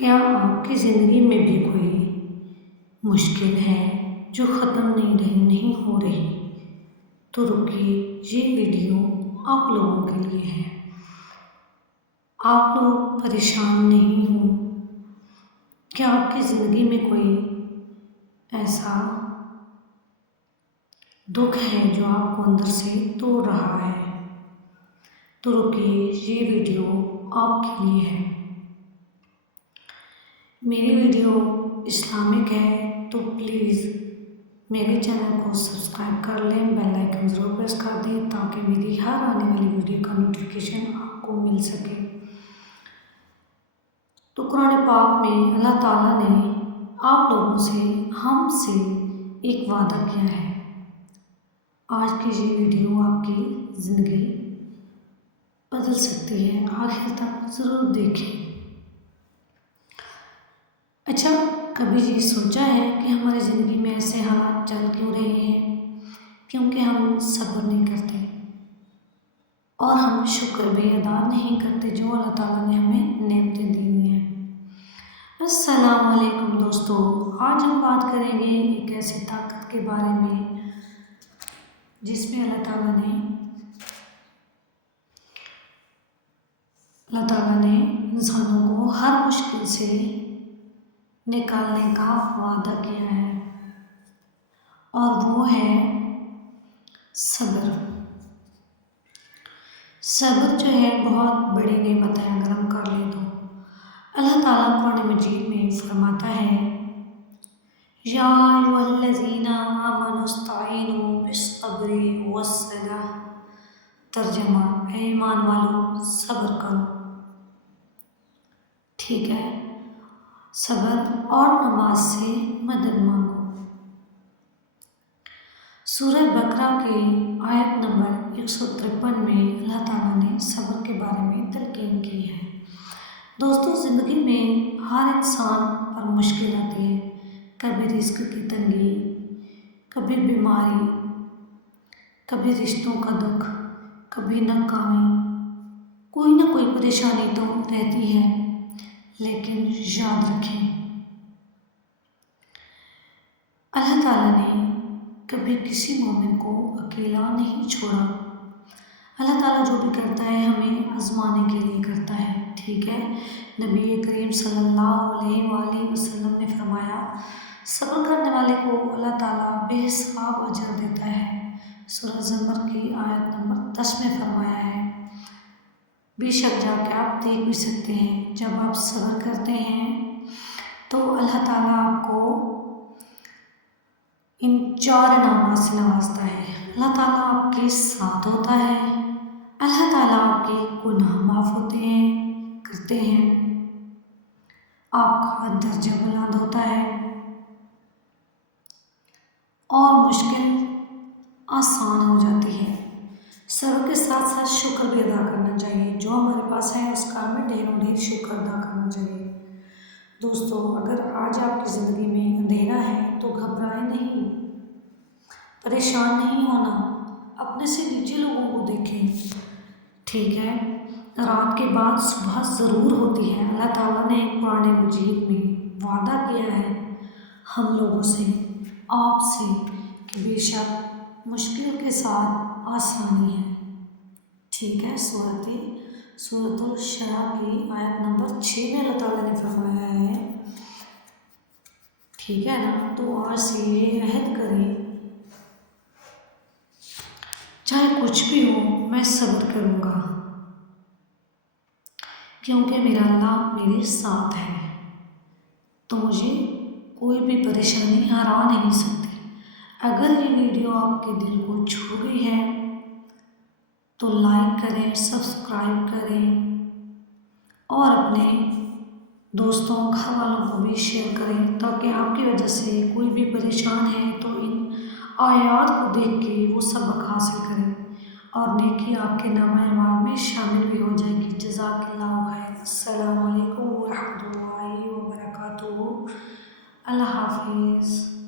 کیا آپ کی زندگی میں بھی کوئی مشکل ہے جو ختم نہیں ہو رہی؟ تو رکیے، یہ ویڈیو آپ لوگوں کے لیے ہے۔ آپ لوگ پریشان نہیں ہوں؟ کیا آپ کی زندگی میں کوئی ایسا دکھ ہے جو آپ کو اندر سے توڑ رہا ہے؟ تو رکیے، یہ ویڈیو آپ کے لیے ہے۔ میری ویڈیو اسلامک ہے تو پلیز میرے چینل کو سبسکرائب کر لیں، بیل آئیکن ضرور پریس کر دیں تاکہ میری ہر آنے والی ویڈیو کا نوٹیفیکیشن آپ کو مل سکے۔ تو قرآن پاک میں اللہ تعالیٰ نے آپ لوگوں سے، ہم سے ایک وعدہ کیا ہے۔ آج کی یہ ویڈیو آپ کی زندگی بدل سکتی ہے، آخر تک ضرور دیکھیں۔ اچھا، کبھی یہ سوچا ہے کہ ہماری زندگی میں ایسے حالات چل کیوں رہے ہیں؟ کیونکہ ہم صبر نہیں کرتے اور ہم شکر بھی ادا نہیں کرتے جو اللہ تعالیٰ نے ہمیں نعمتیں دی ہوئی ہیں۔ السلام علیکم دوستو، آج ہم بات کریں گے ایک ایسی طاقت کے بارے میں جس میں اللہ تعالیٰ نے انسانوں کو ہر مشکل سے نکالنے کا وعدہ کیا ہے، اور وہ ہے صبر۔ صبر جو ہے بہت بڑی نعمت ہے اگر ہم کر لیں تو۔ اللہ تعالیٰ قرآن مجید میں فرماتا ہے، یا ایھا الذین آمنوا استعینوا بالصبر والصلاۃ۔ ترجمہ، اے ایمان والو صبر کرو، ٹھیک ہے، صبر اور نماز سے مدد مانگو۔ سورہ بقرہ کے آیت نمبر 153 میں اللہ تعالیٰ نے صبر کے بارے میں تلقین کی ہے۔ دوستو، زندگی میں ہر انسان پر مشکل آتی ہے، کبھی رزق کی تنگی، کبھی بیماری، کبھی رشتوں کا دکھ، کبھی ناکامی، کوئی نہ کوئی پریشانی تو رہتی ہے، لیکن یاد رکھیں اللہ تعالیٰ نے کبھی کسی مومن کو اکیلا نہیں چھوڑا۔ اللہ تعالیٰ جو بھی کرتا ہے ہمیں آزمانے کے لیے کرتا ہے، ٹھیک ہے۔ نبی کریم صلی اللہ علیہ وآلہ وسلم نے فرمایا، صبر کرنے والے کو اللہ تعالیٰ بے حساب اجر دیتا ہے۔ سورہ زمر کی آیت نمبر 10 میں فرمایا ہے، بے شک جا کے آپ دیکھ بھی سکتے ہیں، جب آپ صبر کرتے ہیں تو اللہ تعالیٰ آپ کو ان 4 انعامات سے نوازتا ہے۔ اللہ تعالیٰ آپ کے ساتھ ہوتا ہے، اللہ تعالیٰ آپ کے گناہ معاف کرتے ہیں، آپ کا درجہ بلند ہوتا ہے اور مشکل آسان ہو جاتی ہے۔ صبر کے ساتھ ساتھ شکر بھی ادا کرنا چاہیے، جو ہمارے پاس ہے اس کا ہمیں ڈھیروں ڈھیر شکر ادا کرنا چاہیے۔ دوستو، اگر آج آپ کی زندگی میں اندھیرا ہے تو گھبرائیں نہیں، پریشان نہیں ہونا، اپنے سے نیچے لوگوں کو دیکھیں، ٹھیک ہے۔ رات کے بعد صبح ضرور ہوتی ہے۔ اللہ تعالیٰ نے قرآن مجید میں وعدہ کیا ہے ہم لوگوں سے، آپ سے، کہ بے شک مشکل کے ساتھ آسانی ہے، ٹھیک ہے۔ سورۃ الشرح کی آیت نمبر 6 میں اللہ تعالیٰ نے فرمایا ہے، ٹھیک ہے نا۔ تو آج سے یہ عہد کریں، چاہے کچھ بھی ہو میں صبر کروں گا، کیونکہ میرا اللہ میرے ساتھ ہے، تو مجھے کوئی بھی پریشانی ہرا نہیں سکتی۔ اگر یہ ویڈیو آپ کے دل کو چھو گئی ہے تو لائک کریں، سبسکرائب کریں اور اپنے دوستوں، گھر والوں کو بھی شیئر کریں، تاکہ آپ کی وجہ سے کوئی بھی پریشان ہے تو ان آیات کو دیکھ کے وہ سبق حاصل کریں اور نیکی آپ کے نامہ اعمال میں شامل بھی ہو جائے گی۔ جزاک اللہ خیر۔ السلام علیکم ورحمۃ اللہ وبرکاتہ۔ اللہ حافظ۔